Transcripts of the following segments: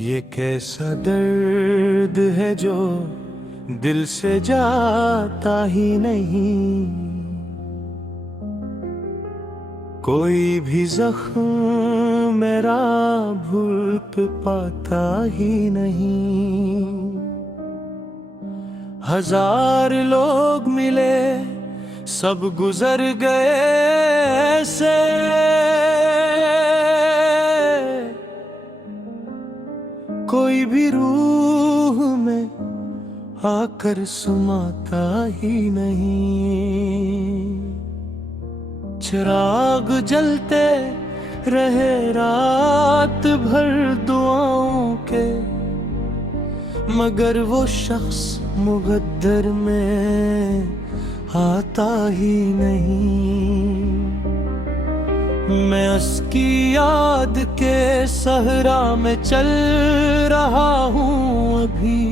ये कैसा दर्द है जो दिल से जाता ही नहीं। कोई भी जख्म मेरा भूल पे पाता ही नहीं। हजार लोग मिले सब गुजर गए ऐसे, कोई भी रूह में आकर समाता ही नहीं। चिराग जलते रहे रात भर दुआओं के, मगर वो शख्स मुकद्दर में आता ही नहीं। मैं उसकी याद के सहरा में चल रहा हूँ अभी।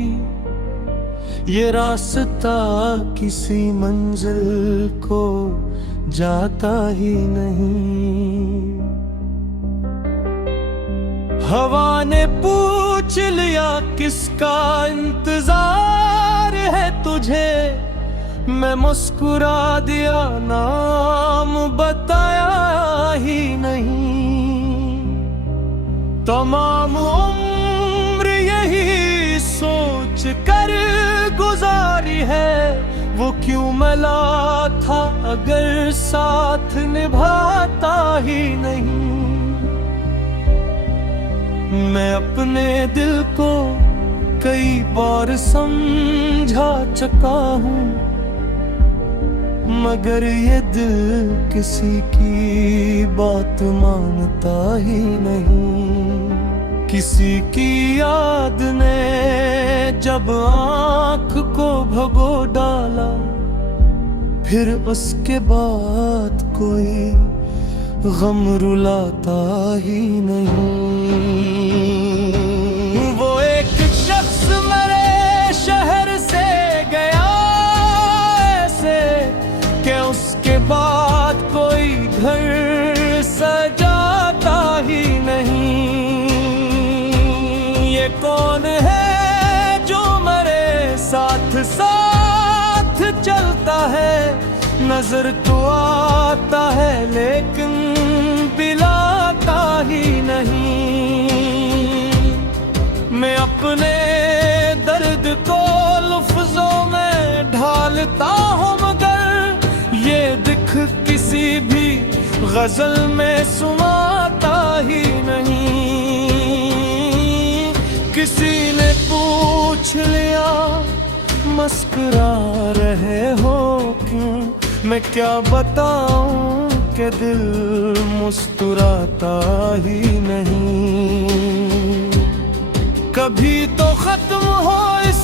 ये रास्ता किसी मंजिल को जाता ही नहीं। हवा ने पूछ लिया किसका इंतजार है तुझे, मैं मुस्कुरा दिया नाम बताया ही नहीं। तमाम उम्र यही सोच कर गुजारी है, वो क्यों मिला था अगर साथ निभाता ही नहीं। मैं अपने दिल को कई बार समझा चुका हूँ, मगर ये दिल किसी की बात मानता ही नहीं। किसी की याद ने जब आँख को भगो डाला, फिर उसके बाद कोई गम रुलाता ही नहीं। वो एक शख्स मेरे शहर से गया ऐसे कि उसके बाद कोई घर सजाता ही नहीं। ये कौन है जो मेरे साथ साथ चलता है, नजर तो आता है लेकिन पिलाता ही नहीं। मैं अपने दर्द को लफ्जों में ढालता हूँ, मगर ये दिख किसी भी गजल में सुनाता ही नहीं। किसी ने पूछ लिया मुस्कुरा रहे हो क्यों, मैं क्या बताऊं कि दिल मुस्कुराता ही नहीं। कभी तो खत्म हो इस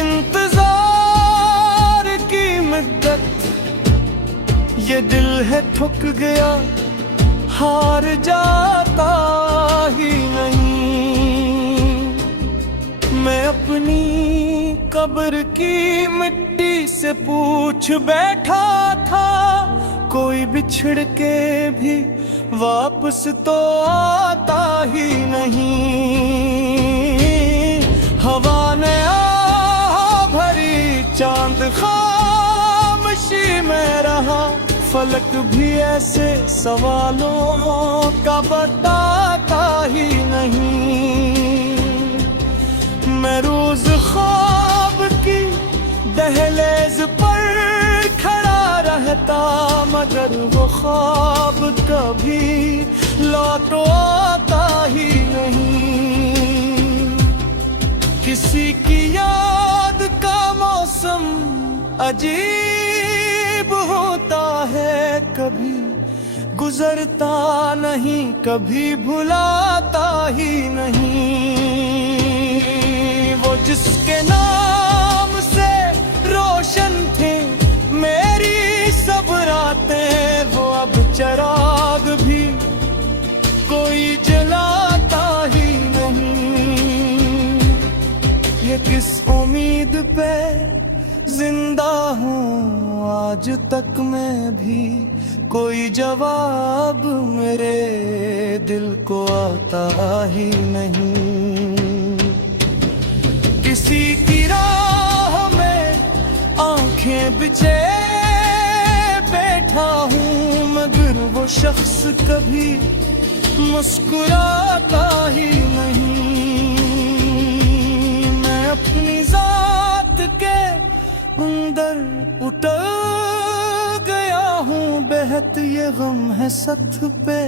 इंतजार की मुद्दत, ये दिल है थक गया हार जाता ही नहीं। मैं अपनी कब्र की मिट्टी से पूछ बैठा था, कोई बिछड़ के भी वापस तो आता ही नहीं। हवा ने भरी चांद खामोशी में रहा, फलक भी ऐसे सवालों का बताता ही नहीं। मैं रोज ख्वाब की दहलीज पर खड़ा रहता, मगर वो ख्वाब कभी लौट आता ही नहीं। किसी की याद का मौसम अजीब होता है, कभी गुजरता नहीं कभी भुलाता ही नहीं। वो जिसके नाम से रोशन थे मेरी सब रातें, वो अब चिराग भी कोई जलाता ही नहीं। ये किस उम्मीद पे जिंदा हूँ आज तक मैं भी, कोई जवाब मेरे दिल को आता ही नहीं। किसी की राह में आंखें बिछे बैठा हूँ, मगर वो शख्स कभी मुस्कुराता ही नहीं। मैं अपनी जात के अंदर उतर गया हूँ, बेहद ये गम है सत्य पे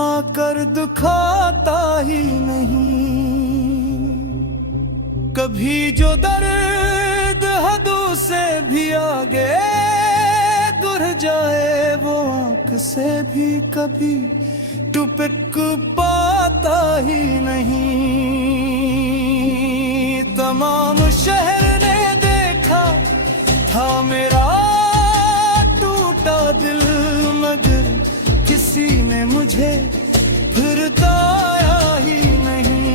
आकर दुखाता ही नहीं। कभी जो दर्द हदों से भी आगे दूर जाए, वो आंख से भी कभी टुपक पाता ही नहीं। तमाम शहर ने देखा था मेरा टूटा दिल, मगर किसी ने मुझे फिर ताया ही नहीं।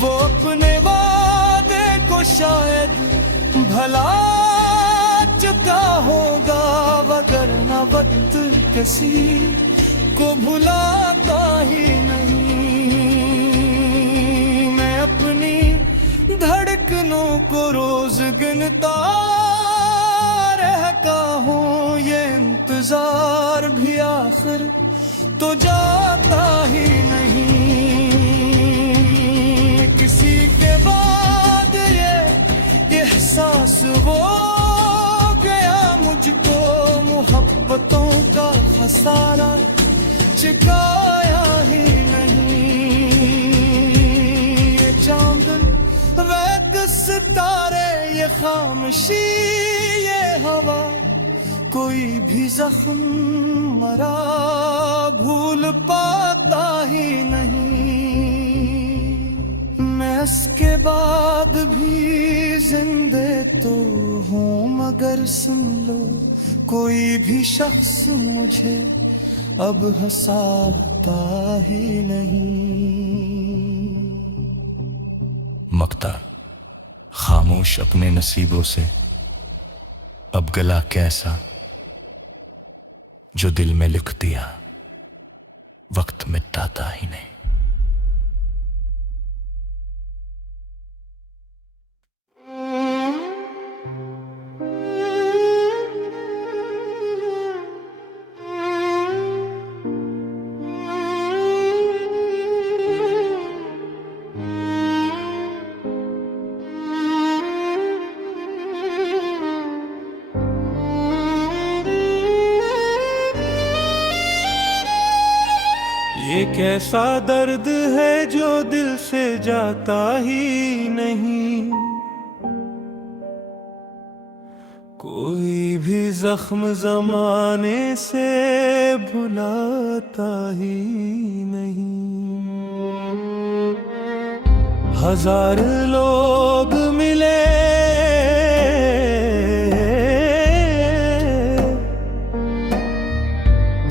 वो अपने वादे को शायद भला चुका होगा, वगरना वक्त किसी को भुलाता ही नहीं। मैं अपनी धड़कनों को रोज गिनता रहता हूँ, ये इंतजार भी आखिर तो जाता ही नहीं। किसी के बाद ये एहसास हो गया मुझको, मोहब्बतों का खसारा चुकाया ही नहीं। ये चांद वह सितारे, ये खामोशी, ये हवा, कोई भी जख्म मरा भूल पाता ही नहीं। मैं इसके बाद भी जिंदे तो हूँ, मगर सुन लो कोई भी शख्स मुझे अब हंसाता ही नहीं। मकता खामोश अपने नसीबों से, अब गला कैसा जो दिल में लिख दिया, वक्त मिटाता ही नहीं। ये कैसा दर्द है जो दिल से जाता ही नहीं। कोई भी जख्म जमाने से भुलाता ही नहीं। हजार लोग मिले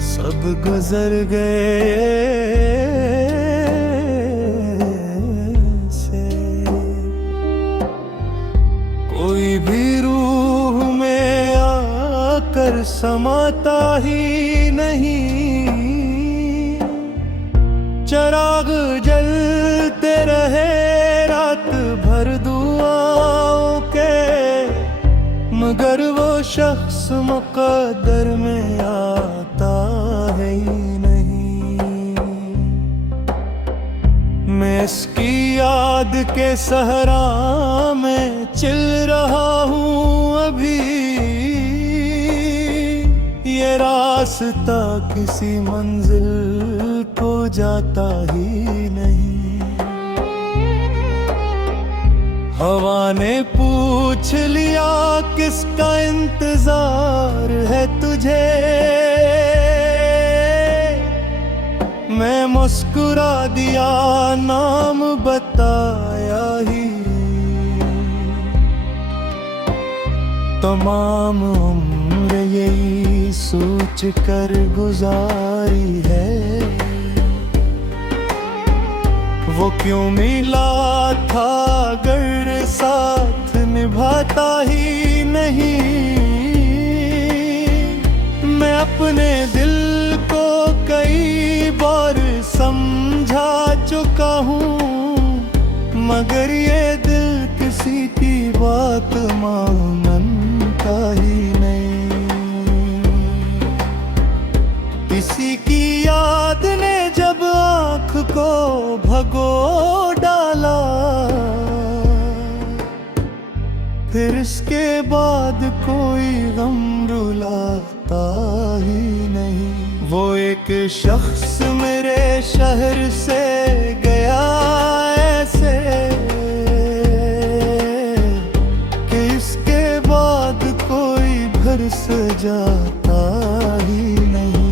सब गुजर गए से, कोई भी रूह में आकर समाता ही नहीं। चिराग जलते रहे रात भर दुआओं के, मगर वो शख्स मुक़द्दर में आता है ही नहीं। मैं इसकी याद के सहरा में चिल रहा हूँ अभी, ये रास्ता किसी मंजिल को जाता ही नहीं। हवा ने पूछ लिया किसका इंतजार है तुझे, मैं मुस्कुरा दिया नाम बताया ही। तमाम उम्र यही सोच कर गुजारी है, वो क्यों मिला था अगर साथ निभाता ही नहीं। अपने दिल को कई बार समझा चुका हूँ, मगर ये दिल किसी की बात मानता ही नहीं। किसी की याद ने जब आँख को भगो डाला, फिर इसके बाद कोई गम रुलाता ही नहीं। वो एक शख्स मेरे शहर से गया ऐसे कि इसके बाद कोई घर से जाता ही नहीं।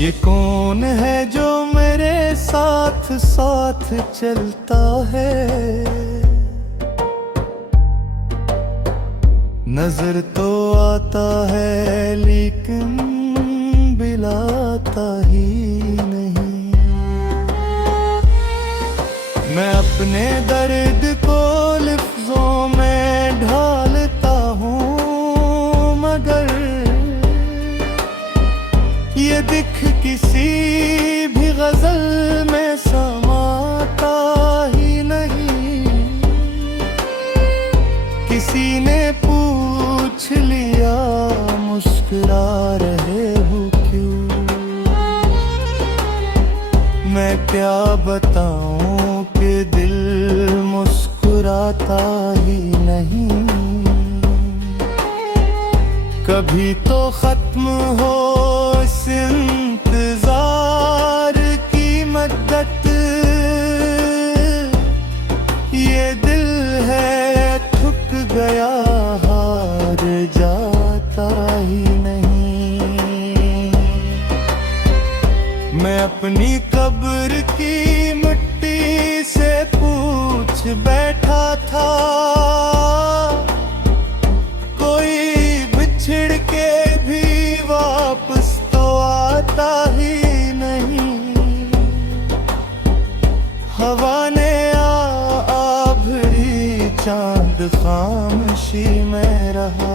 ये कौन है जो मेरे साथ साथ चलता है? नजर तो आता है लेकिन बिलाता ही नहीं। मैं अपने दर्द को लफ्जों में ढालता हूँ, मगर ये दिख किसी भी गजल में समाता ही नहीं। किसी ने पूछ लिया मुस्कुरा रहे हो क्यों? मैं क्या बताऊं कि दिल मुस्कुराता ही नहीं। कभी तो खत्म हो इस इंतजार की मद्दत, ये दिल है थक गया हार जाता ही नहीं। मैं अपनी कब्र की मिट्टी से पूछ बैठा था, छिड़ के भी वापस तो आता ही नहीं। हवा ने आ भरी चांद खामोशी में रहा।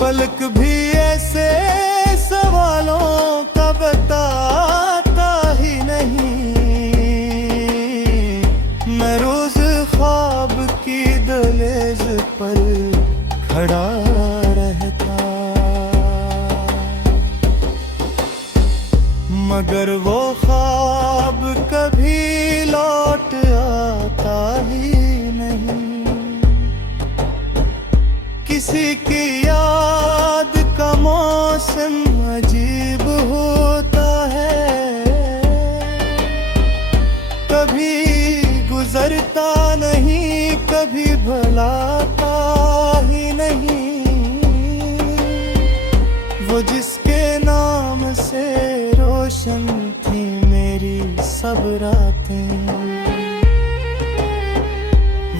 फलक भी ऐसे सवालों का बताता ही नहीं। मैं रोज ख्वाब की दहलीज पर खड़ा रहता, मगर वो ख्वाब कभी लौट आता ही नहीं। किसी की याद का मौसम अजीब होता है, कभी गुजरता नहीं कभी भुलाता ही नहीं। वो जिसके नाम से रोशन थी मेरी सब रातें,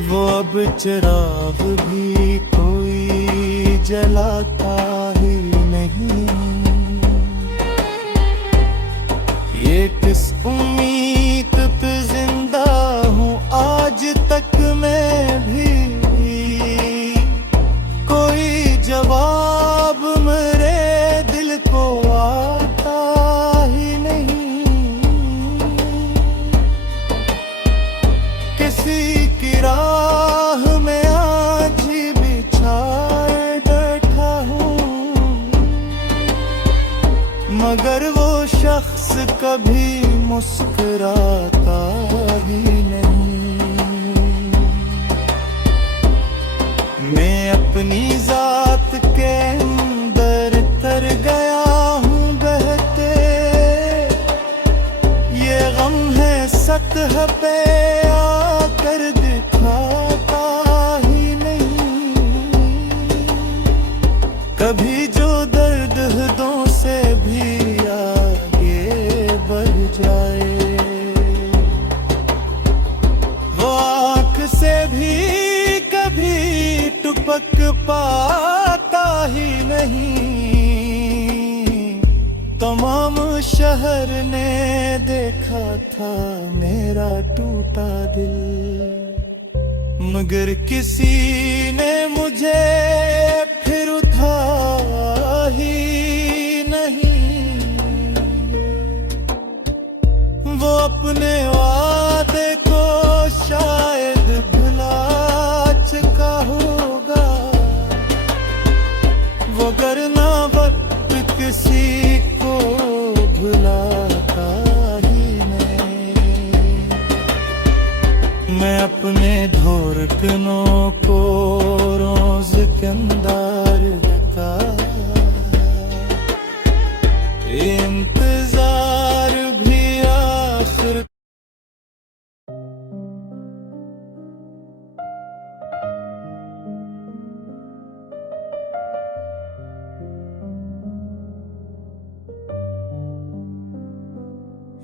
वो अब चिराग भी कोई जलाता ही नहीं। ये किस उम्मीद पे जिंदा हूँ आज तक मैं भी, कोई जवाब मेरे दिल को आता ही नहीं। किसी की राह में आज बिछाए बैठा हूँ, मगर वो शख्स कभी मुस्कुराता ही नहीं। मैं अपनी जात के अंदर तर गया हूँ बहते, ये गम है सतह पे आकर दिखाता ही नहीं। कभी जो दर्द हदों से भी आगे बढ़ जाए, वो आँख से भी कभी टपक पाता ही नहीं। तमाम शहर ने देखा था मेरा टूटा दिल, मगर किसी ने मुझे फिर उठा ही नहीं। वो अपने वादे को शायद भुला चुका होगा। वो करना वक्त किसी को भुलाता ही नहीं। मैं अपने धड़कनों को रोज के अंदर रखा, इंतजार भी आखिर।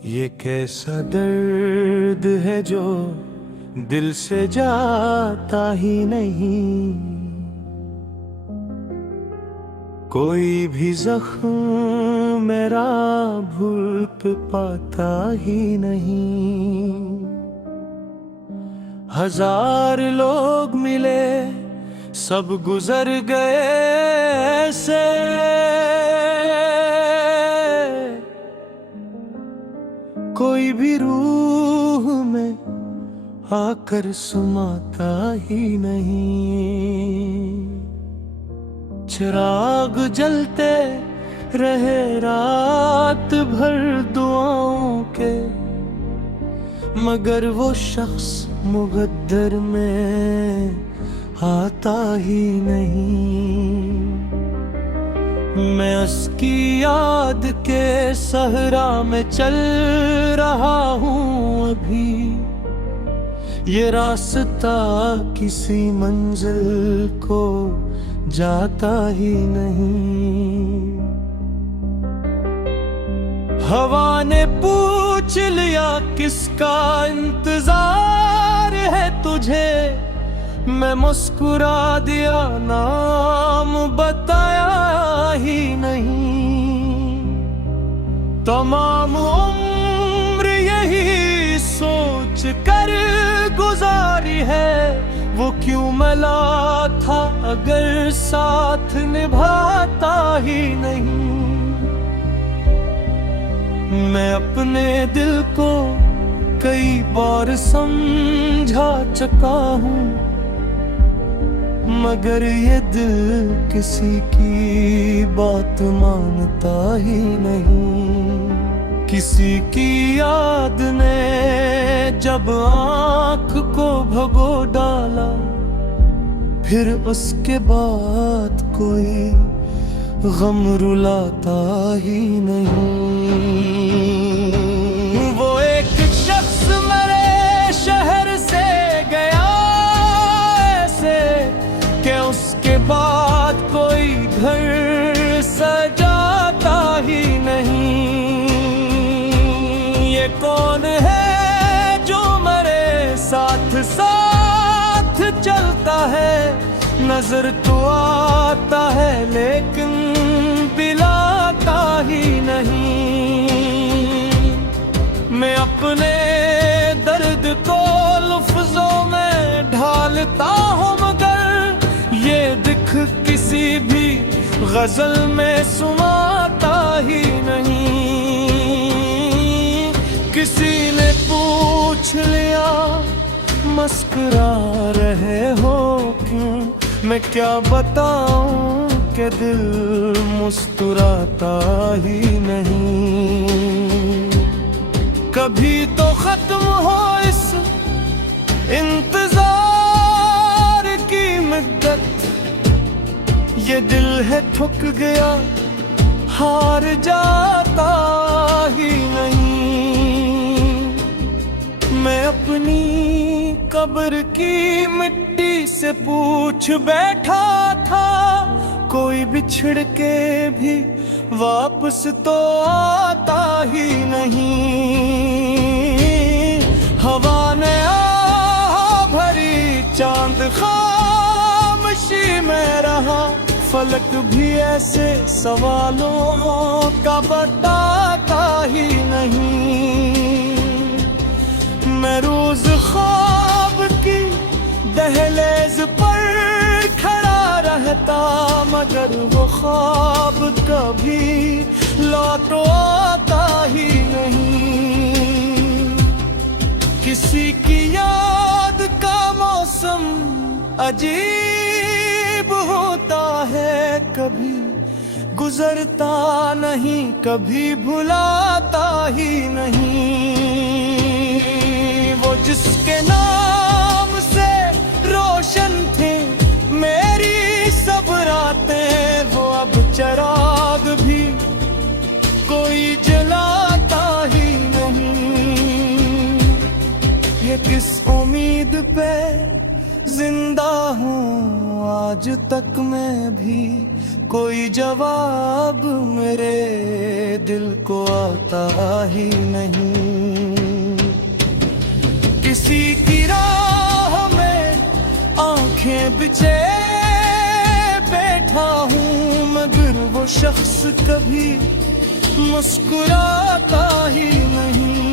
ये कैसा दर्द है जो दिल से जाता ही नहीं। कोई भी जख्म मेरा भूल पे पाता ही नहीं। हजार लोग मिले सब गुजर गए ऐसे। कोई भी रूह में आकर समाता ही नहीं। चिराग जलते रहे रात भर दुआओं के, मगर वो शख्स मुकद्दर में आता ही नहीं। मैं उसकी याद के सहरा में चल रहा हूँ अभी। ये रास्ता किसी मंजिल को जाता ही नहीं। हवा ने पूछ लिया किसका इंतजार है तुझे। मैं मुस्कुरा दिया, नाम बताया ही नहीं। तमाम उम्र यही सोच कर गुजारी है, वो क्यों मिला था अगर साथ निभाता ही नहीं। मैं अपने दिल को कई बार समझा चुका हूँ, मगर ये दिल किसी की बात मानता ही नहीं। किसी की याद ने जब आँख को भगो डाला, फिर उसके बाद कोई गम रुलाता ही नहीं। वो एक शख्स मेरे शहर से गया ऐसे कि उसके बाद कोई घर सजाता ही नहीं। ये कौन है जो मेरे साथ साथ चलता है। नजर तो आता है लेकिन दिलाता ही नहीं। मैं अपने दर्द को लफ्जों में ढालता हूँ, मगर ये दिख किसी भी गजल में सुनाता ही नहीं। किसी ने पूछ लिया मुस्कुरा रहे हो क्यों। मैं क्या बताऊं कि दिल मुस्कुराता ही नहीं। कभी तो खत्म हो इस इंतजार की मुद्दत। ये दिल है थक गया, हार जाता ही नहीं। मैं अपनी कब्र की मिट्टी से पूछ बैठा था, कोई बिछड़ के भी वापस तो आता ही नहीं। हवा ने भरी चांद खामोशी में रहा, फलक भी ऐसे सवालों का बताता ही नहीं। मैं रोज ख्वाब की दहलीज पर खड़ा रहता, मगर वो ख्वाब कभी लौट आता ही नहीं। किसी की याद का मौसम अजीब होता है, कभी गुजरता नहीं, कभी भुलाता ही नहीं। वो जिसके नाम से रोशन थे मेरी सब रातें, वो अब चिराग भी कोई जलाता ही नहीं। ये किस उम्मीद पे जिंदा हूँ आज तक मैं भी, कोई जवाब मेरे दिल को आता ही नहीं। किसी की राह में आंखें बिछे बैठा हूँ, मगर वो शख्स कभी मुस्कुराता ही नहीं।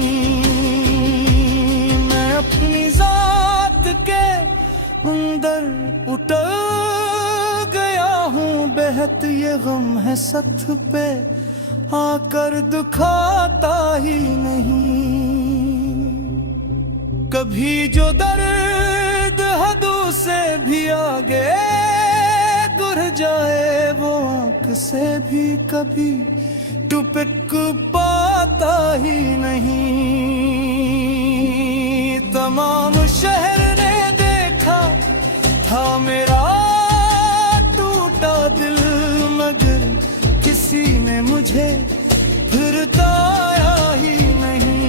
मैं अपनी जात के अंदर उतर गया हूँ, बेहद ये गम है सत्थ पे आकर दुखाता ही नहीं। कभी जो दर्द हदों से भी आगे गुर जाए, वो आंख से भी कभी टुपक पाता ही नहीं। तमाम शहर ने देखा था मेरा टूटा दिल, मगर किसी ने मुझे फिर ताया ही नहीं।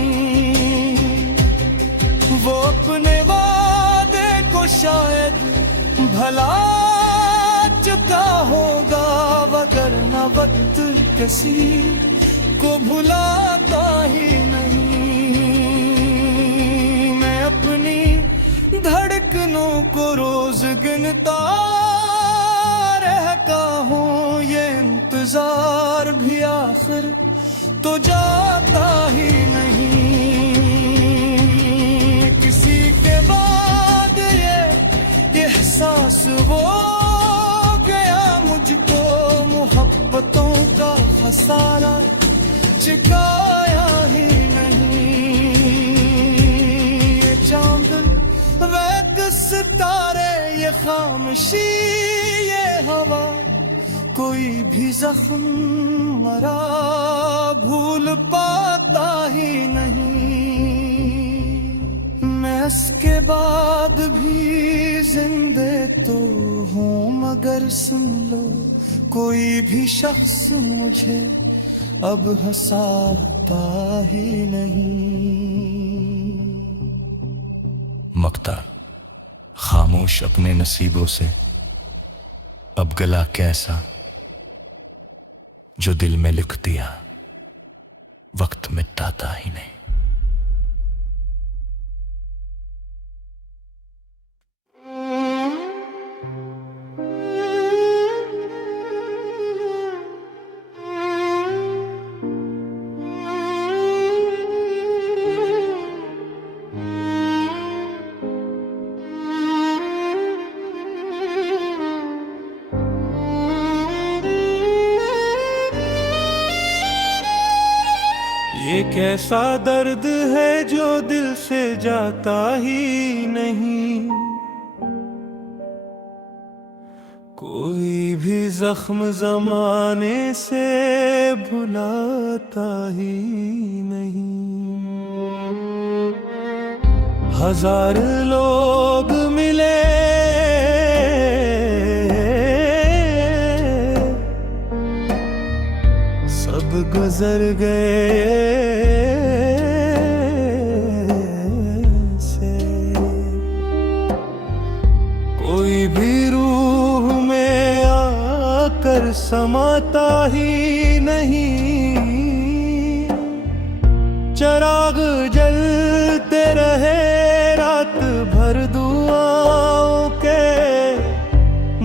वो अपने वादे को शायद भला चुका होगा, वगरना वक्त किसी को भुलाता ही नहीं। मैं अपनी धड़कनों को रोज गिनता रहता हूँ, ये इंतजार भी आखिर तो जाता ही नहीं। किसी के बाद ये एहसास वो गया मुझको, मोहब्बतों का खसारा चुकाया ही नहीं। ये चांद वैक सितारे, ये खामोशी, ये हवा, कोई भी जख्म मरा भूल पाता ही नहीं। मैं इसके बाद भी जिंदे तो हूँ, मगर सुन लो कोई भी शख्स मुझे अब हंसाता ही नहीं। मकता खामोश अपने नसीबों से, अब गला कैसा जो दिल में लिख दिया, वक्त मिटाता ही नहीं। ये कैसा दर्द है जो दिल से जाता ही नहीं, कोई भी जख्म जमाने से भुलाता ही नहीं। हजार लोग मिले सब गुजर गए से, कोई भी रूह में आकर समाता ही नहीं। चिराग जलते रहे रात भर दुआओं के,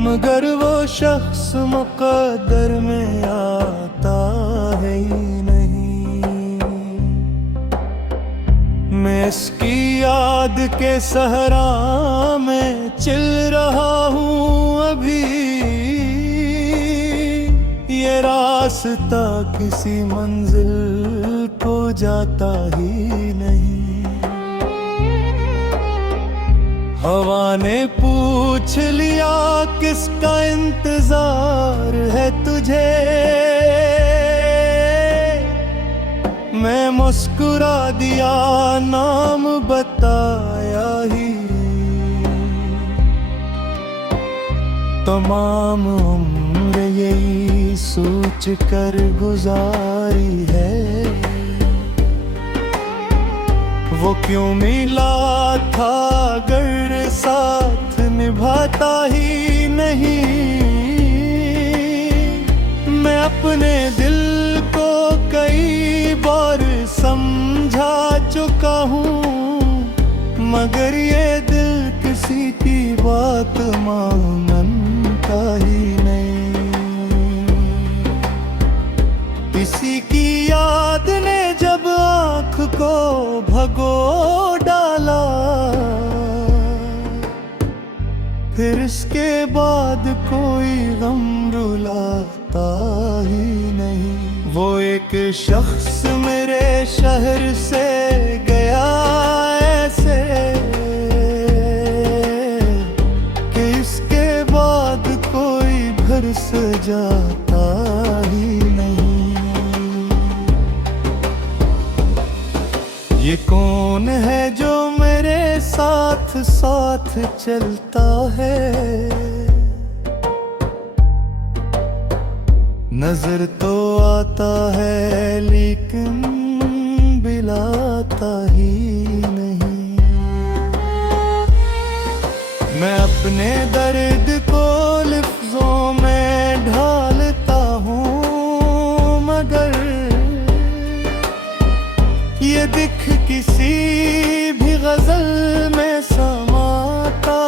मगर वो शख्स मुकद्दर में आता है ही नहीं। मैं इसकी याद के सहरा में चिल रहा हूँ अभी। ये रास्ता किसी मंजिल को जाता ही नहीं। हवा ने पूछ लिया किसका इंतजार है तुझे। मैं मुस्कुरा दिया, नाम बताया ही। तमाम उम्र यही सोच कर गुजारी है। वो क्यों मिला था अगर साथ निभाता ही नहीं। मैं अपने दिल को कई बार समझा चुका हूँ, मगर ये दिल किसी की बात मानता ही नहीं। किसी की याद ने जब आँख को भगो डाला, फिर इसके बाद कोई गम रुलाता ही नहीं। वो एक शख्स मेरे शहर से गया ऐसे कि इसके बाद कोई घर से जाता ही नहीं। ये कौन है जो मेरे साथ साथ चलता है। नजर तो आता है लेकिन बिलाता ही नहीं। मैं अपने दर्द को लफ्जों में ढालता हूँ, मगर ये दिख किसी भी गजल में समाता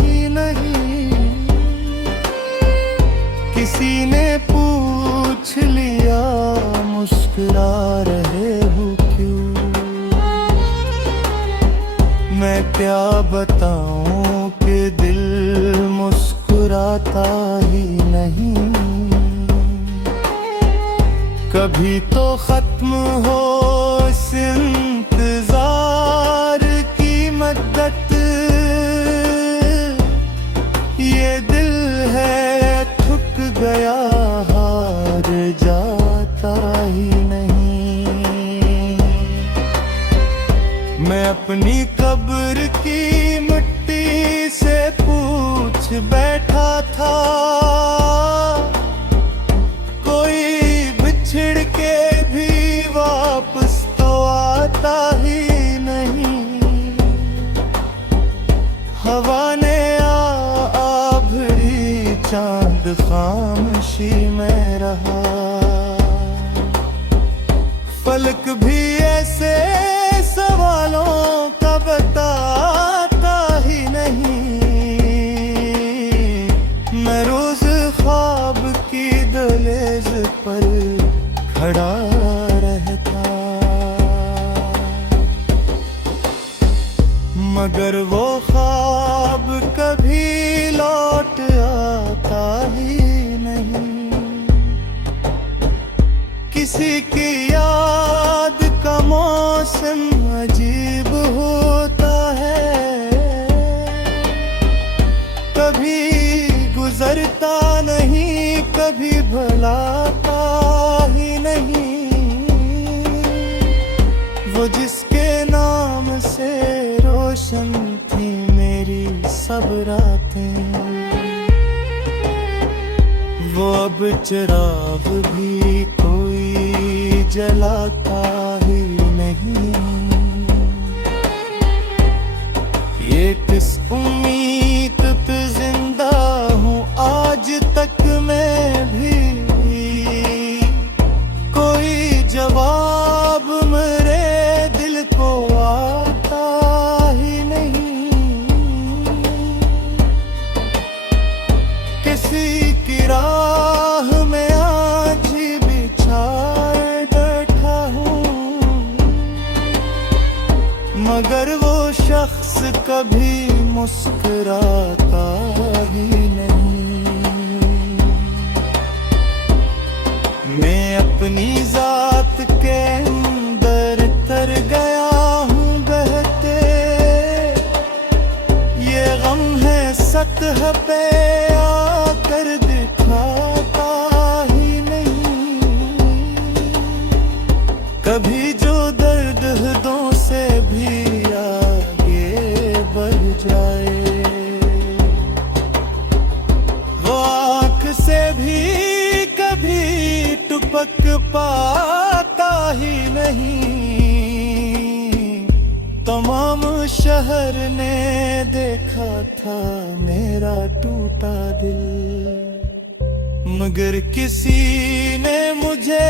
ही नहीं। किसी ने पूछ लिया मुस्कुरा रहे हो क्यों। मैं क्या बताऊं कि दिल मुस्कुराता ही नहीं। कभी तो खत्म हो इस इंतजार की मद्दत। ये दिल है थक गया, हार जाता ही नहीं। मैं अपनी कब्र की मिट्टी से पूछ बैठा था, कोई बिछड़ के भी वापस तो आता ही नहीं। हवा ने आ भरी, चांद खामोशी में रहा। फलक भी ऐसे सवालों का बताता ही नहीं। मैं रोज ख्वाब की दहलीज पर खड़ा रहता, मगर वो ख्वाब कभी लौट आता ही नहीं। किसी की याद का मौसम अजीब होता है, कभी गुजरता नहीं, कभी भुलाता ही नहीं। वो जिसके नाम से रोशन थी मेरी सब रातें, वो अब चिराग भी कोई जलाता ही नहीं। ये किस उम्मीद पे जिंदा हूँ आज तक मैं भी, कोई जवाब मेरे दिल को आता ही नहीं। किसी की राह में आज बिछाए बैठा हूँ, मगर वो शख्स कभी मुस्कुराता ही नहीं। मैं अपनी जात के अंदर तर गया हूँ बहते, ये गम है सतह पे आकर दिखाता ही नहीं। कभी जो दर्द हृदयों से भी आगे बढ़ जाए, वो आँख से भी कभी टपक पाता ही नहीं। तमाम शहर ने देखा था मेरा टूटा दिल, मगर किसी ने मुझे